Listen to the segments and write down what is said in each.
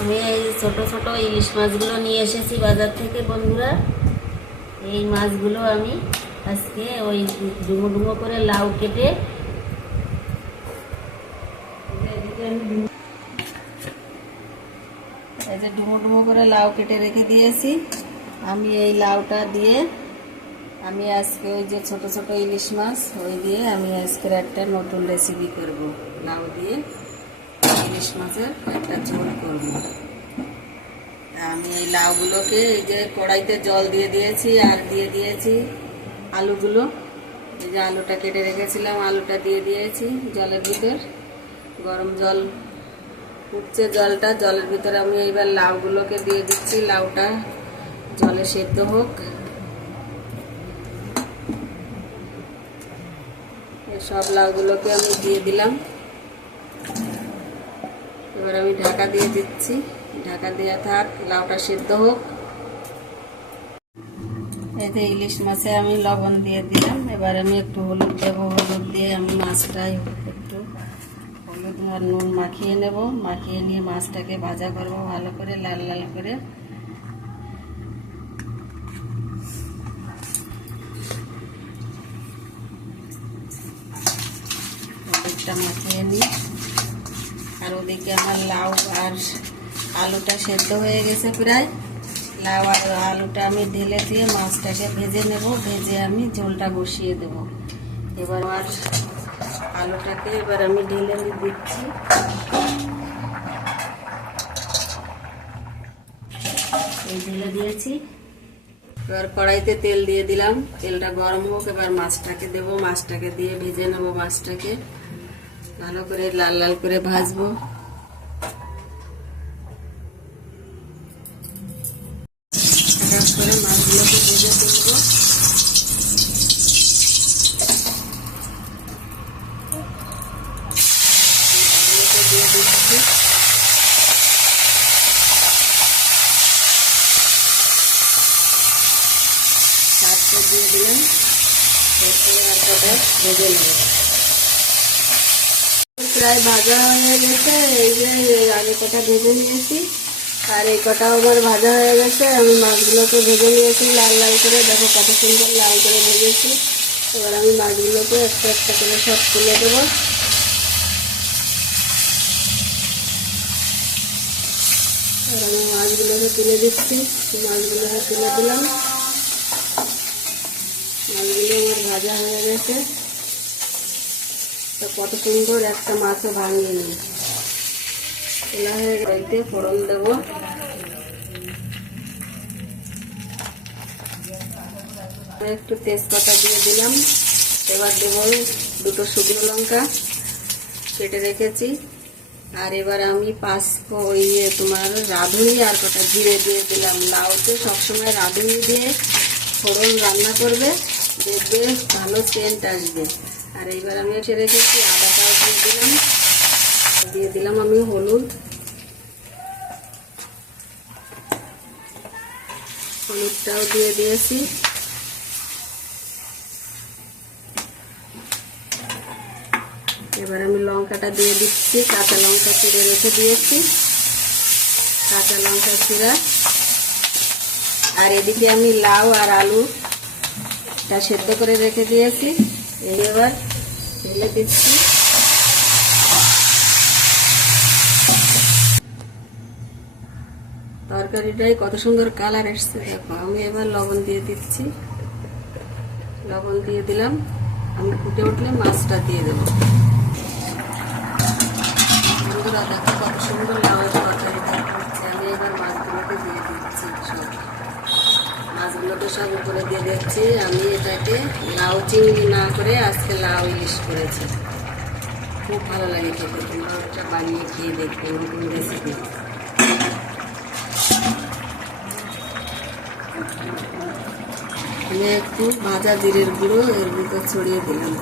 আমি এই ছোটো ছোটো ইলিশ মাছগুলো নিয়ে এসেছি বাজার থেকে, বন্ধুরা। এই মাছগুলো আমি আজকে ওই ডুমো ডুমো করে লাউ কেটে এই যে ডুমো ডুমো করে লাউ কেটে রেখে দিয়েছি। আমি এই লাউটা দিয়ে আমি আজকে ওই যে ছোট ছোট ইলিশ মাছ, ওই দিয়ে আমি আজকের একটা নতুন রেসিপি করব, লাউ দিয়ে। ইলিশ মাছের, একটা ঝোল করব। আমি এই লাউগুলোকে এই যে কড়াইতে জল দিয়ে দিয়েছি, আর দিয়ে দিয়েছি আলুগুলো। এই যে আলুটা কেটে রেখেছিলাম, আলুটা দিয়ে দিয়েছি জলের ভিতর। গরম জল উঠছে জলটা, জলের ভিতরে আমি এইবার লাউগুলোকে দিয়ে দিচ্ছি। লাউটা জলে সেদ্ধ হোক। সব লাউগুলোকে আমি দিয়ে দিলাম। এবার আমি ঢাকা দিয়ে দিচ্ছি। ঢাকা দেওয়া থাক, লাউটা সেদ্ধ হোক। এতে ইলিশ মাছে আমি লবণ দিয়ে দিলাম। এবার আমি একটু হলুদ দেবো। হলুদ দিয়ে আমি মাছটাই একটু হলুদ আর নুন মাখিয়ে নেব। মাখিয়ে নিয়ে মাছটাকে ভাজা করব ভালো করে, লাল লাল করে। হলুদটা মাখিয়ে নিই। আর ওদিকে আমার লাউ আর আলুটা সেদ্ধ হয়ে গেছে প্রায়। লাউ আর আলুটা আমি ঢেলে দিয়ে মাছটাকে ভেজে নেব। ভেজে আমি ঝোলটা বসিয়ে দেব। এবার আর আলুটাকে এবার আমি ঢেলে দিচ্ছি। ঢেলে দিয়েছি। এবার কড়াইতে তেল দিয়ে দিলাম। তেলটা গরম হোক এবার মাছটাকে দেবো। মাছটাকে দিয়ে ভেজে নেব মাছটাকে। ভালো করে, লাল লাল করে ভাজবো। করে মাছগুলোকে ভেজে তুলবো। দিয়ে দিয়ে আর কটা ভেজে নেব। প্রায় ভাজা হয়ে গেছে, এই যে আগে কটা ভেজে নিয়েছি, আর এই কটাও আমার ভাজা হয়ে গেছে, আমি মাছগুলোকে ভেজে নিয়েছি, লাল লাল করে, দেখো কত সুন্দর লাল করে ভেজেছি। এবার আমি মাছগুলোকে একটা একটা করে সব তুলে দেবো। এবার আমি মাছগুলোকে তুলে দিচ্ছি, মাছগুলোকে তুলে দিলাম। মাছগুলো আমার ভাজা হয়ে গেছে। কত সুন্দর একটা মাছও ভাঙিয়ে নিই? তোলা হয়ে গেছে ফোড়ন দেবো। একটু তেজপাতা দিয়ে দিলাম। এবার দেবো দুটো শুকনো লঙ্কা কেটে রেখেছি। আর এবার আমি পাঁচ ইয়ে তোমার রাঁধুনি আর কটা জিরে দিয়ে দিলাম। লাউতে সবসময় রাঁধুনি দিয়ে ফোড়ন রান্না করবে, দেখবে ভালো সেন্ট আসবে। আর এইবার আমি এসে রেখেছি আদাটাও দিয়ে দিলাম। দিয়ে দিলাম আমি হলুদ। হলুদটাও দিয়ে দিয়েছি। এবার আমি লঙ্কাটা দিয়ে দিচ্ছি। কাঁচা লঙ্কা চিড়ে রেখে দিয়েছি। কাঁচা লঙ্কা চিরা আর এদিকে আমি লাউ আর আলুটা সেদ্ধ করে রেখে দিয়েছি। এই এবার ঢেলে দিচ্ছি। তরকারিটাই কত সুন্দর কালার এসছে দেখো। আমি এবার লবণ দিয়ে দিচ্ছি। লবণ দিয়ে দিলাম। আমি ফুটে উঠলে মাছটা দিয়ে দেবো। দেখো কত সুন্দর লাউয়ের তরকারিটা হচ্ছে আমি এবার মাছগুলোকে দিয়ে দিচ্ছি সব মাছগুলোকে সব উপরে দিয়ে দিচ্ছি। আমি এটাকে লাউ, চিংড়ি না করে আজকে লাউ ইলিশ করেছি। খুব ভালো লাগে খেতে। তোমরা ওটা বানিয়ে খেয়ে দেখবে নতুন রেসিপি আমি একটু ভাজা জিরের গুঁড়ো, এর ভিতর ছড়িয়ে দিলাম।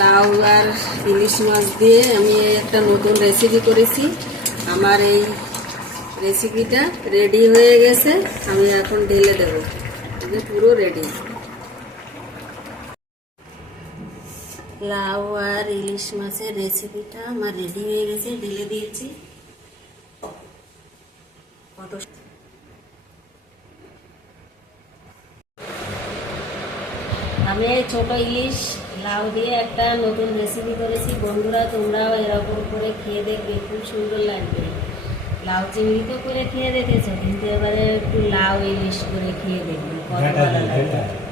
লাউ আর ইলিশ মাছ দিয়ে আমি একটা নতুন রেসিপি করেছি। আমার এই রেসিপিটা রেডি হয়ে গেছে, আমি এখন ঢেলে দেবো। পুরো রেডি লাউ আর ইলিশ মাছের রেসিপিটা আমার রেডি হয়ে গেছে, ঢেলে দিয়েছি। আমি ছোট ইলিশ, লাউ দিয়ে একটা নতুন রেসিপি করেছি। বন্ধুরা, তোমরাও এরকম করে খেয়ে দেখবে, খুব সুন্দর লাগবে। লাউ চিংড়ি তো করে খেয়ে দেখেছ কিন্তু এবারে একটু লাউ ইলিশ করে খেয়ে দেখবে কত ভালো লাগে।